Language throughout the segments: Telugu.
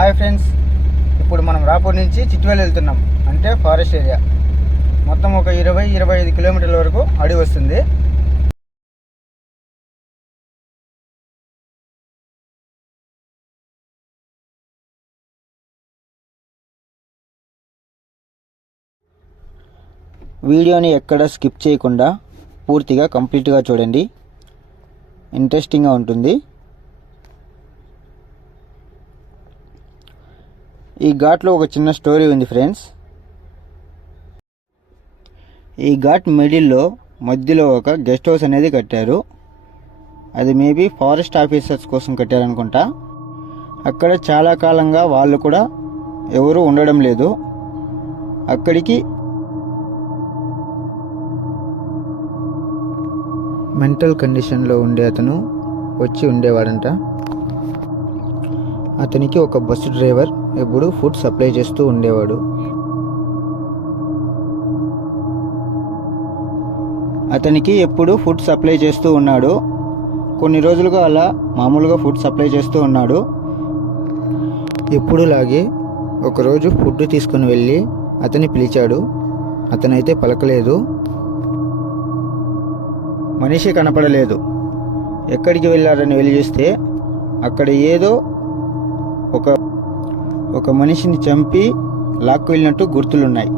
హాయ్ ఫ్రెండ్స్, ఇప్పుడు మనం రాపూర్ నుంచి చిట్వేలు వెళ్తున్నాం. అంటే ఫారెస్ట్ ఏరియా. మొత్తం ఒక 20-25 కిలోమీటర్ల వరకు అడవి వస్తుంది. వీడియోని ఎక్కడ స్కిప్ చేయకుండా పూర్తిగా కంప్లీట్గా చూడండి, ఇంట్రెస్టింగ్గా ఉంటుంది. ఈ ఘాట్లో ఒక చిన్న స్టోరీ ఉంది ఫ్రెండ్స్. ఈ ఘాట్ మిడిల్లో మధ్యలో ఒక గెస్ట్ హౌస్ అనేది కట్టారు. అది మేబీ ఫారెస్ట్ ఆఫీసర్స్ కోసం కట్టారనుకుంటా. అక్కడ చాలా కాలంగా వాళ్ళు కూడా ఎవరు ఉండడం లేదు. అక్కడికి మెంటల్ కండిషన్లో ఉండే అతను వచ్చి ఉండేవాడంట. అతనికి ఒక బస్సు డ్రైవర్ ఎప్పుడు ఫుడ్ సప్లై చేస్తూ ఉండేవాడు. అతనికి ఎప్పుడు ఫుడ్ సప్లై చేస్తూ ఉన్నాడు. కొన్ని రోజులుగా అలా మామూలుగా ఫుడ్ సప్లై చేస్తూ ఉన్నాడు. ఎప్పుడులాగే ఒకరోజు ఫుడ్ తీసుకుని వెళ్ళి అతన్ని పిలిచాడు. అతనైతే పలకలేదు. మనిషి కనపడలేదు. ఎక్కడికి వెళ్ళారని వెళ్ళి చూస్తే అక్కడ ఏదో ఒక మనిషిని చంపి లాక్కు వెళ్ళినట్టు గుర్తులున్నాయి.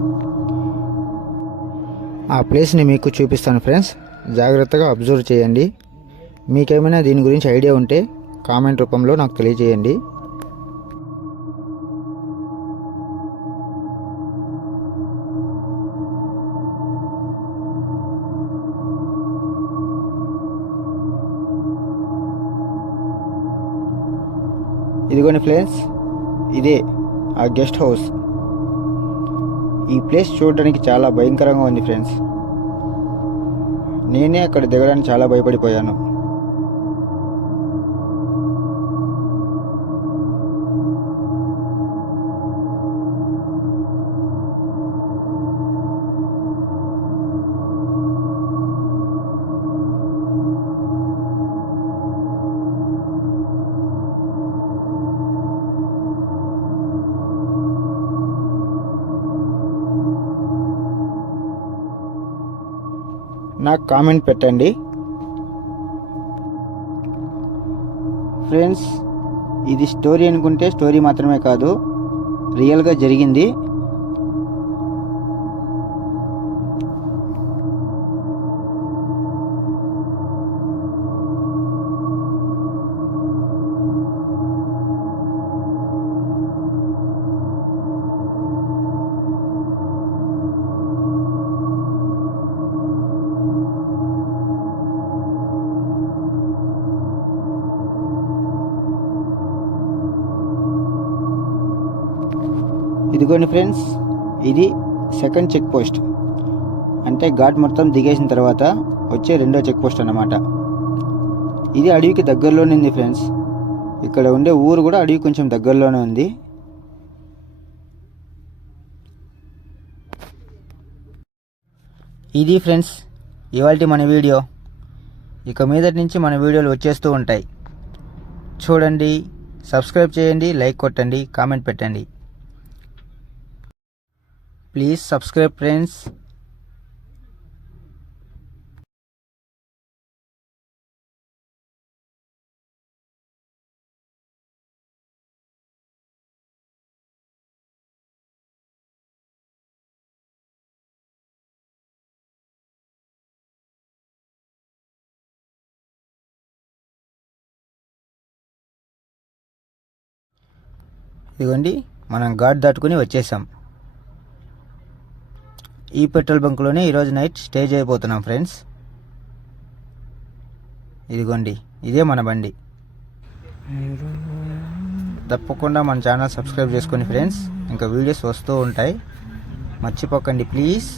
ఆ ప్లేస్ని మీకు చూపిస్తాను ఫ్రెండ్స్, జాగ్రత్తగా అబ్జర్వ్ చేయండి. మీకేమైనా దీని గురించి ఐడియా ఉంటే కామెంట్ రూపంలో నాకు తెలియజేయండి. ఇదిగోండి ఫ్రెండ్స్, ఇదే ఆ గెస్ట్ హౌస్. ఈ ప్లేస్ చూడడానికి చాలా భయంకరంగా ఉంది ఫ్రెండ్స్. నేనే అక్కడ దిగడానికి చాలా భయపడిపోయాను. నాకు కామెంట్ పెట్టండి ఫ్రెండ్స్. ఇది స్టోరీ అనుకుంటే స్టోరీ మాత్రమే కాదు, రియల్గా జరిగింది. ఇదిగోండి ఫ్రెండ్స్, ఇది సెకండ్ చెక్ పోస్ట్. అంటే ఘాట్ మొత్తం దిగేసిన తర్వాత వచ్చే రెండో చెక్ పోస్ట్ అన్నమాట. ఇది అడవికి దగ్గరలోనే ఉంది ఫ్రెండ్స్. ఇక్కడ ఉండే ఊరు కూడా అడవికి కొంచెం దగ్గరలోనే ఉంది. ఇది ఫ్రెండ్స్ ఇవాల్టి మన వీడియో. ఇక మీదటి నుంచి మన వీడియోలు వచ్చేస్తూ ఉంటాయి. చూడండి, సబ్స్క్రైబ్ చేయండి, లైక్ కొట్టండి, కామెంట్ పెట్టండి. Please subscribe friends. ఇదిగోండి, మనం ఘాట్ దాటుకుని వచ్చేసాం. ఈ పెట్రోల్ బంక్లోనే ఈరోజు నైట్ స్టే చేయబోతున్నాం ఫ్రెండ్స్. ఇదిగోండి, ఇదే మన బండి. తప్పకుండా మన ఛానల్ సబ్స్క్రైబ్ చేసుకోండి ఫ్రెండ్స్. ఇంకా వీడియోస్ వస్తూ ఉంటాయి, మర్చిపోకండి ప్లీజ్.